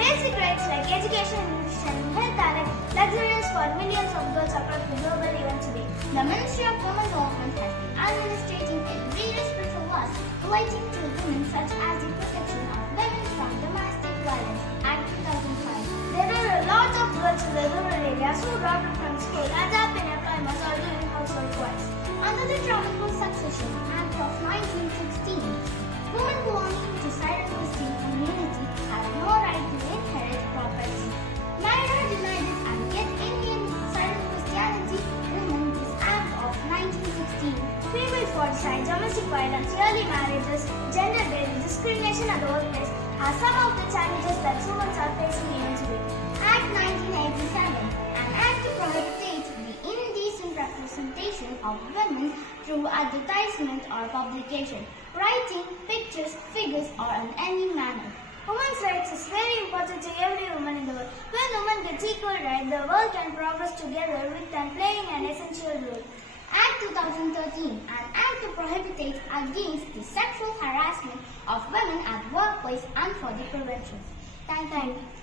Basic rights like education, nutrition, and health are like luxuries for millions of girls across the globe even today. The Ministry of Women Development has been administrating various special laws relating to women such as the Protection of Women from Domestic Violence Act 2005. There are a lot of girls in the rural areas who drop out from school and have been employments or doing household chores. Under the Tropical Succession Act of 1916, women belonging to Siren community have no right to inherit property. Neither denied it, and yet Indian Siren Christianity women this Act of 1916. Female forticides, domestic violence, early marriages, gender-based discrimination at the workplace are some of the challenges that women are facing even today. Act 1987, an act to prohibit the indecent representation of women through advertisement or publication, writing, pictures, figures, or in any manner. Women's rights is very important to every woman in the world. When women get equal rights, the world can progress together with them playing an essential role. Act 2013, an act to prohibit against the sexual harassment of women at workplace and for the prevention. Thank you.